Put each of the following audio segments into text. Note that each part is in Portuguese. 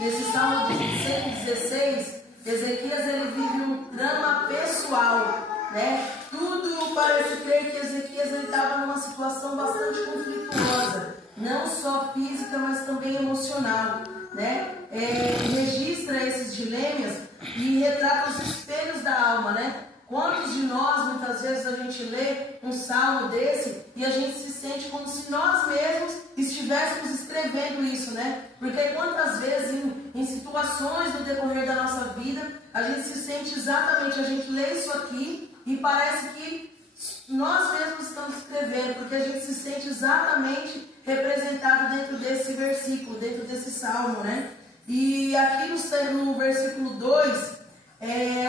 nesse Salmo 116, Ezequias ele vive um drama pessoal, né? Tudo parece crer que Ezequias ele estava numa situação bastante conflituosa, não só física, mas também emocional, né? Registra esses dilemas e retrata os espelhos da alma, né? Quantos de nós, muitas vezes, a gente lê um salmo desse e a gente se sente como se nós mesmos estivéssemos escrevendo isso, né? Porque quantas vezes em situações no decorrer da nossa vida, a gente se sente exatamente, a gente lê isso aqui e parece que nós mesmos estamos escrevendo, porque a gente se sente exatamente representado dentro desse versículo, dentro desse salmo, né? E aqui no versículo 2,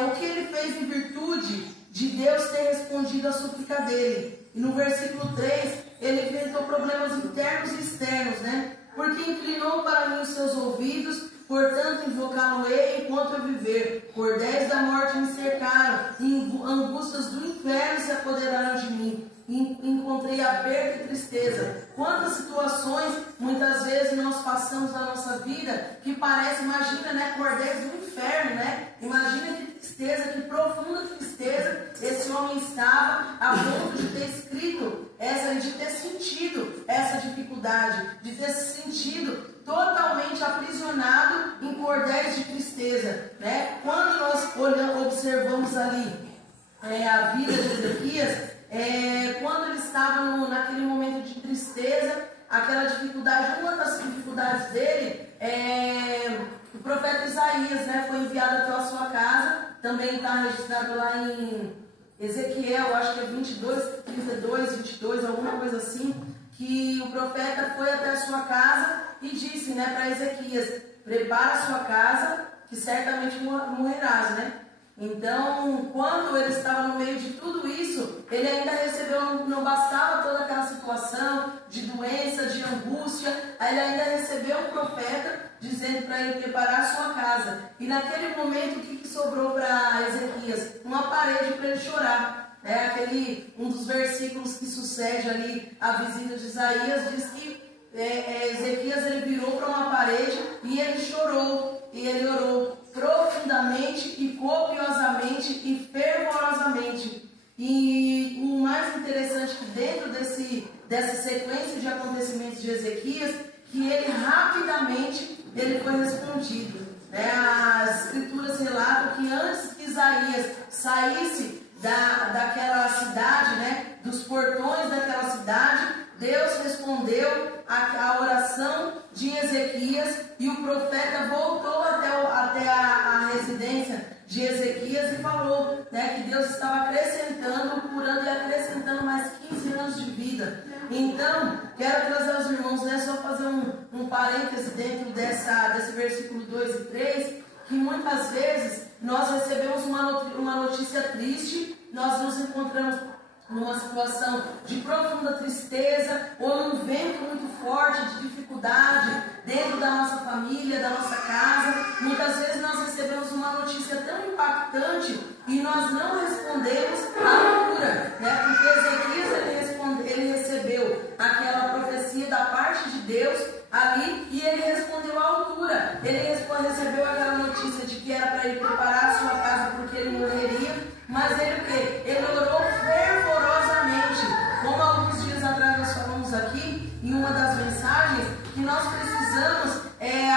o que ele fez em virtude de Deus ter respondido à súplica dele. E no versículo 3, ele enfrentou problemas internos e externos, né? Porque inclinou para mim os seus ouvidos, portanto invocá-lo-ei enquanto eu viver. Cordéis da morte me cercaram, e angústias do inferno se apoderaram de mim. Encontrei aperto e tristeza. Quantas situações muitas vezes nós passamos na nossa vida que parece, imagina, né, cordéis do inferno, né? Imagina que tristeza, que profunda tristeza esse homem estava a ponto de ter escrito de ter sentido essa dificuldade, de ter se sentido totalmente aprisionado em cordéis de tristeza, né? Quando nós observamos ali a vida de Ezequias, quando ele estava naquele momento de tristeza, aquela dificuldade, uma das dificuldades dele, o profeta Isaías, né, foi enviado até a sua casa, também está registrado lá em Ezequiel, acho que é 22, 32, 22, alguma coisa assim, que o profeta foi até a sua casa e disse, né, para Ezequias: prepara a sua casa, que certamente morrerás, né? Então, quando ele estava no meio de tudo isso, ele ainda recebeu, não bastava toda aquela situação de doença, de angústia, aí ele ainda recebeu um profeta dizendo para ele preparar a sua casa. E naquele momento, o que sobrou para Ezequias? Uma parede para ele chorar. Um dos versículos que sucede ali a visita de Isaías diz que Ezequias ele virou para uma parede e ele chorou, e ele orou profundamente e copiosamente e fervorosamente. E o mais interessante que dentro dessa sequência de acontecimentos de Ezequias, que ele rapidamente foi respondido, né? As escrituras relatam que antes que Isaías saísse daquela cidade, né, dos portões daquela cidade, Deus respondeu a oração de Ezequias e o profeta voltou até a residência de Ezequias e falou, né, que Deus estava acrescentando, curando e acrescentando mais 15 anos de vida. Então, quero trazer aos irmãos, né, só fazer um parêntese dentro desse versículo 2 e 3, que muitas vezes nós recebemos uma notícia triste, nós nos encontramos numa situação de profunda tristeza ou num vento muito forte de dificuldade dentro da nossa família, da nossa casa. Muitas vezes nós recebemos uma notícia tão impactante e nós não respondemos à altura, né? Porque Ezequias ele recebeu aquela profecia da parte de Deus ali e ele respondeu à altura. Ele recebeu aquela notícia de que era para ele preparar a sua casa porque ele morreria, mas ele orou fervorosamente, como alguns dias atrás nós falamos aqui em uma das mensagens, que nós precisamos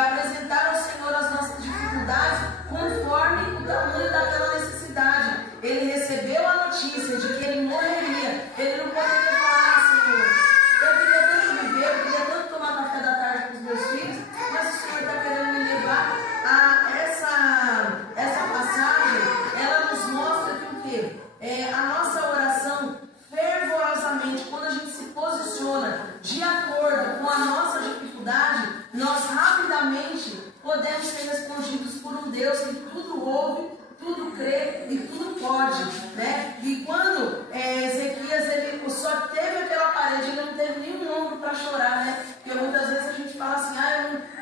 apresentar ao Senhor as nossas dificuldades conforme o tamanho daquela necessidade. Ele recebeu a notícia de que ele morreria, ele não poderia falar: Senhor, eu queria tanto viver, eu queria tanto tomar café da tarde com os meus filhos, mas o Senhor está querendo me levar a essa passagem. Ela nos mostra que o quê? A nossa oração fervorosamente, quando a gente se posiciona de acordo com a nossa dificuldade, nós rapidamente podemos ser respondidos por um Deus que tudo ouve, tudo crê e tudo pode, né? E quando Ezequias ele só teve aquela parede, ele não teve nenhum ombro para chorar, né? Porque muitas vezes a gente fala assim: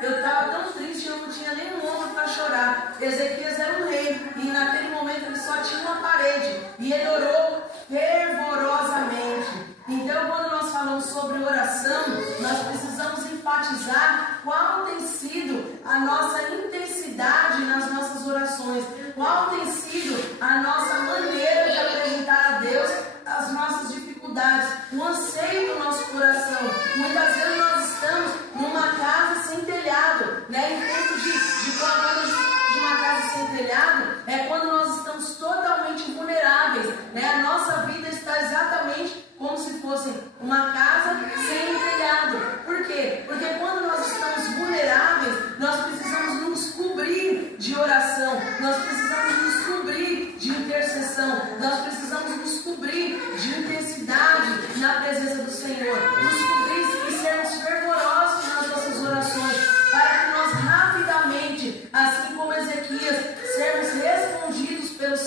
eu estava tão triste, eu não tinha nenhum ombro para chorar. Ezequias era um rei e naquele momento ele só tinha uma parede e ele orou fervorosamente. Então, quando nós falamos sobre oração, nós precisamos enfatizar qual tem sido a nossa intenção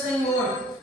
Senhor.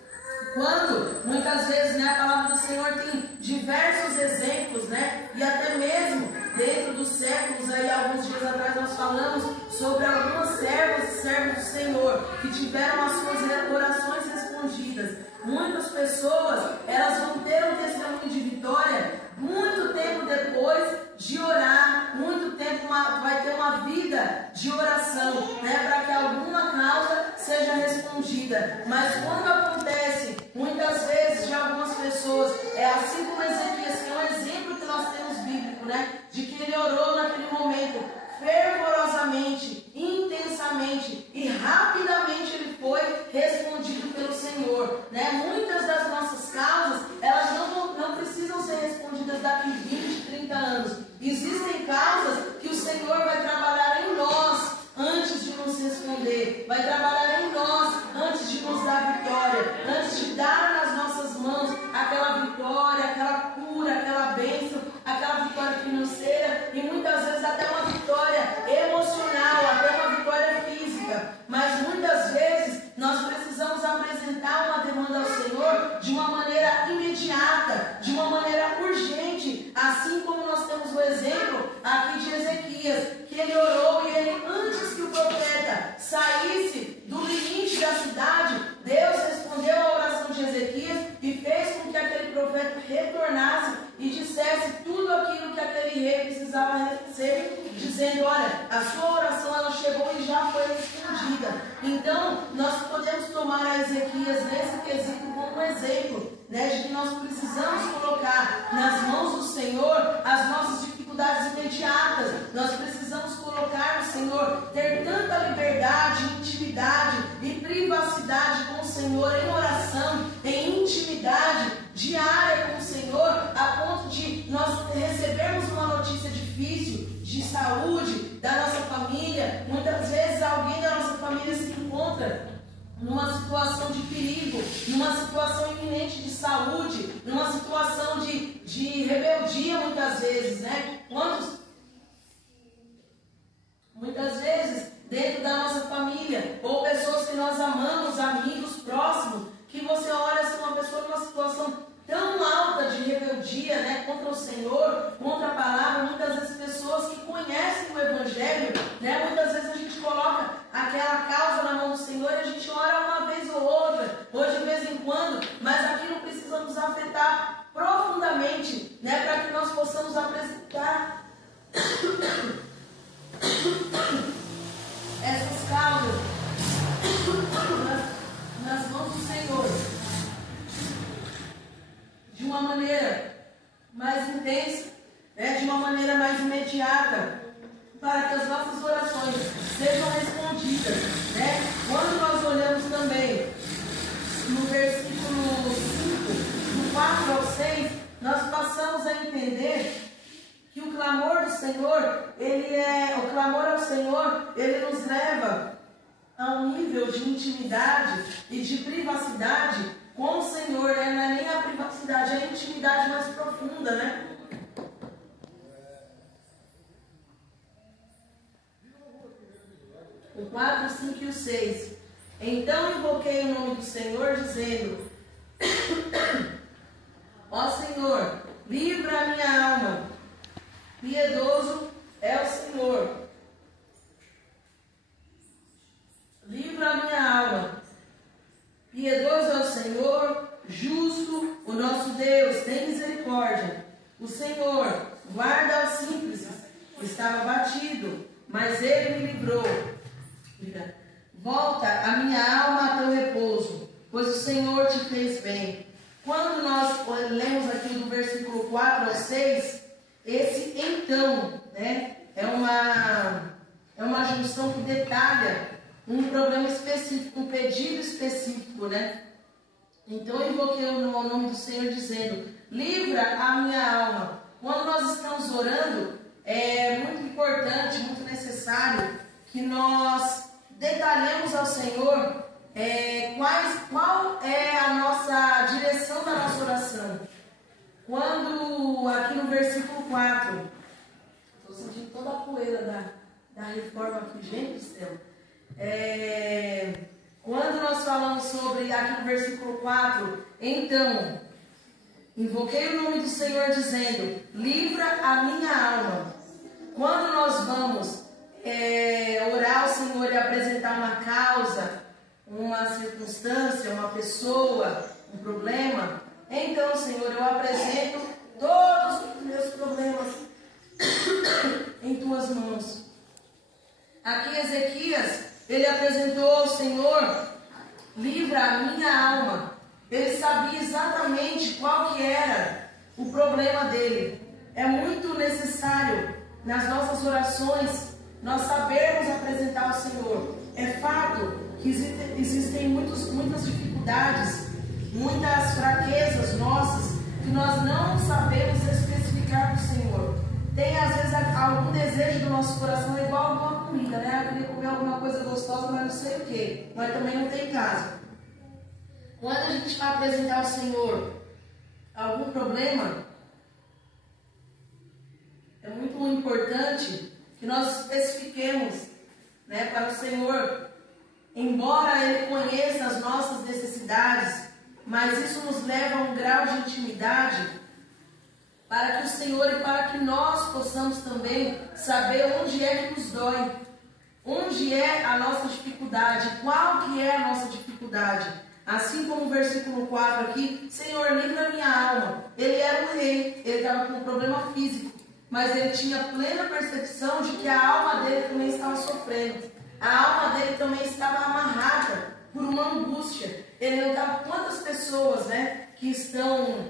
Quando, muitas vezes, né, a palavra do Senhor tem diversos exemplos, né, e até mesmo dentro dos séculos, aí alguns dias atrás nós falamos sobre algumas servas e servos do Senhor que tiveram as suas orações respondidas. Muitas pessoas, elas vão ter um testemunho de vitória muito tempo depois de orar, muito tempo vai ter uma vida de oração, né, para que alguma causa seja respondida. Mas quando acontece, muitas vezes, de algumas pessoas, é assim como Ezequias, que é um exemplo que nós temos bíblico, né, de que ele orou naquele momento fervorosamente, intensamente e rapidamente ele foi respondido pelo Senhor, né? Muitas das nossas causas, elas não precisam ser respondidas daqui 20, 30 anos. Existem causas que o Senhor vai trabalhar em nós antes de nos responder, vai trabalhar em nós antes de nos dar vitória, antes de dar nas nossas mãos aquela vitória, aquela cura, aquela bênção, aquela vitória financeira e muitas vezes até uma vitória emocional, até uma vitória física. Mas muitas vezes nós precisamos apresentar uma demanda ao Senhor de uma maneira imediata, de uma maneira urgente, assim como nós temos o exemplo aqui de Ezequias, que ele orou e ele, antes que o profeta saísse do limite da cidade, Deus respondeu à oração de Ezequias e fez com que aquele profeta retornasse e dissesse tudo aquilo que aquele rei precisava receber, dizendo: olha, a sua oração ela chegou e já foi respondida. Então, nós podemos tomar a Ezequias nesse quesito como um exemplo, né, de que nós precisamos colocar nas mãos do Senhor as nossas dificuldades imediatas. Nós precisamos colocar no Senhor, ter tanta liberdade, intimidade e privacidade com o Senhor em oração, em intimidade diária com o Senhor, a ponto de nós recebermos uma notícia difícil de saúde da nossa família. Muitas vezes alguém da nossa família se encontra numa situação de perigo, numa situação iminente de saúde, numa situação de rebeldia, muitas vezes, né? Muitas vezes, dentro da nossa família, ou pessoas que nós amamos, amigos próximos, que você olha assim, uma pessoa numa situação tão alta de rebeldia, né, contra o Senhor, contra a palavra. Muitas vezes pessoas que conhecem o Evangelho, né, muitas vezes a gente coloca aquela causa na mão do Senhor e a gente ora uma vez ou outra, ou de vez em quando, mas aquilo precisa nos afetar profundamente, né, para que nós possamos apresentar essas causas nas mãos do Senhor de uma maneira mais intensa, né, de uma maneira mais imediata, para que as nossas orações sejam respondidas, né? Quando nós olhamos também no versículo 5, do 4 ao 6, nós passamos a entender que o clamor do Senhor, o clamor ao Senhor, ele nos leva a um nível de intimidade e de privacidade com o Senhor, né? Não é nem a privacidade, é a intimidade mais profunda, né? O 4, 5 e o 6. Então invoquei o nome do Senhor, dizendo: ó Senhor, livra a minha alma. Piedoso é o Senhor. Livra a minha alma. Piedoso é o Senhor, justo o nosso Deus, tem misericórdia. O Senhor guarda aos simples. Estava batido, mas Ele me livrou. Volta a minha alma a teu repouso, pois o Senhor te fez bem. Quando nós lemos aqui do versículo 4 ao 6, esse então, né, é uma junção que detalha um problema específico, um pedido específico, né? Então eu invoquei o nome do Senhor dizendo: livra a minha alma. Quando nós estamos orando, é muito importante, muito necessário que nós detalhemos ao Senhor qual é a nossa direção da nossa oração. Quando aqui no versículo 4, estou sentindo toda a poeira da reforma aqui, gente do céu. Quando nós falamos sobre, aqui no versículo 4, então, invoquei o nome do Senhor dizendo, livra a minha alma. Quando nós vamos orar ao Senhor e apresentar uma causa, uma circunstância, uma pessoa, um problema, então, Senhor, eu apresento todos os meus problemas em tuas mãos. Aqui Ezequias, ele apresentou ao Senhor, livra a minha alma. Ele sabia exatamente qual que era o problema dele. É muito necessário nas nossas orações nós sabermos apresentar ao Senhor. É fato que existem muitas dificuldades, muitas fraquezas nossas que nós não sabemos especificar para o Senhor. Tem às vezes algum desejo do nosso coração igual a alguma comida, né? Eu queria comer alguma coisa gostosa, mas não sei o que. Mas também não tem casa. Quando a gente vai apresentar ao Senhor algum problema, é muito importante que nós especifiquemos, né, para o Senhor. Embora Ele conheça as nossas necessidades, mas isso nos leva a um grau de intimidade para que o Senhor e para que nós possamos também saber onde é que nos dói, onde é a nossa dificuldade, qual que é a nossa dificuldade. Assim como o versículo 4 aqui, Senhor, livra a minha alma. Ele era um rei, ele estava com um problema físico, mas ele tinha plena percepção de que a alma dele também estava sofrendo. A alma dele também estava amarrada por uma angústia. Ele não estava, quantas pessoas, né, que estão